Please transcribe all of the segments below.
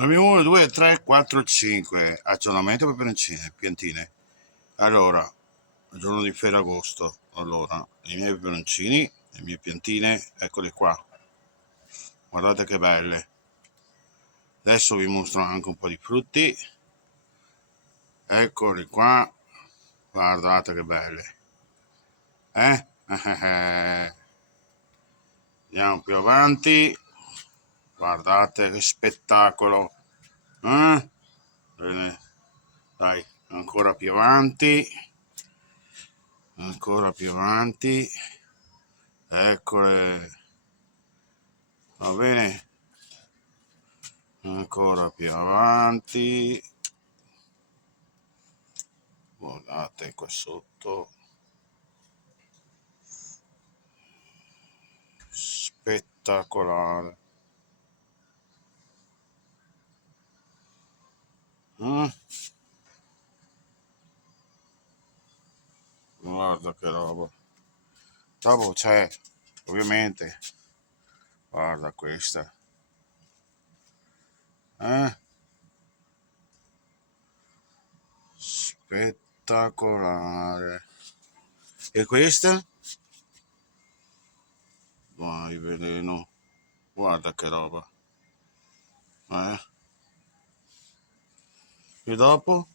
Abbiamo 1, 2, 3, 4, 5. Aggiornamento per peperoncine, piantine. Allora, giorno di Ferragosto. Allora, i miei peperoncini, le mie piantine, eccole qua. Guardate che belle. Adesso vi mostro anche un po' di frutti. Eccoli qua. Guardate che belle. Andiamo più avanti. Guardate che spettacolo. Bene. Dai, ancora più avanti. Ancora più avanti. Eccole. Va bene. Ancora più avanti. Guardate qua sotto. Spettacolare. Guarda che roba. Dopo c'è, ovviamente, guarda questa. Spettacolare. E questa? Vai, veleno. Guarda che roba. E dopo?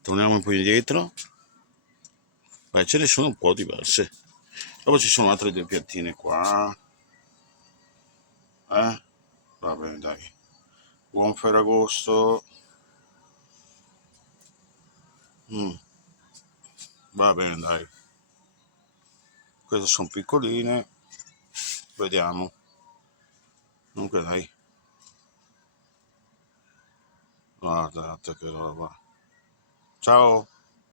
Torniamo un po' indietro. Beh, ce ne sono un po' diverse. Dopo ci sono altre due piantine qua. Va bene, dai. Buon Ferragosto. Va bene, dai. Queste sono piccoline. Vediamo. Comunque, dai. Guardate che roba. Ciao.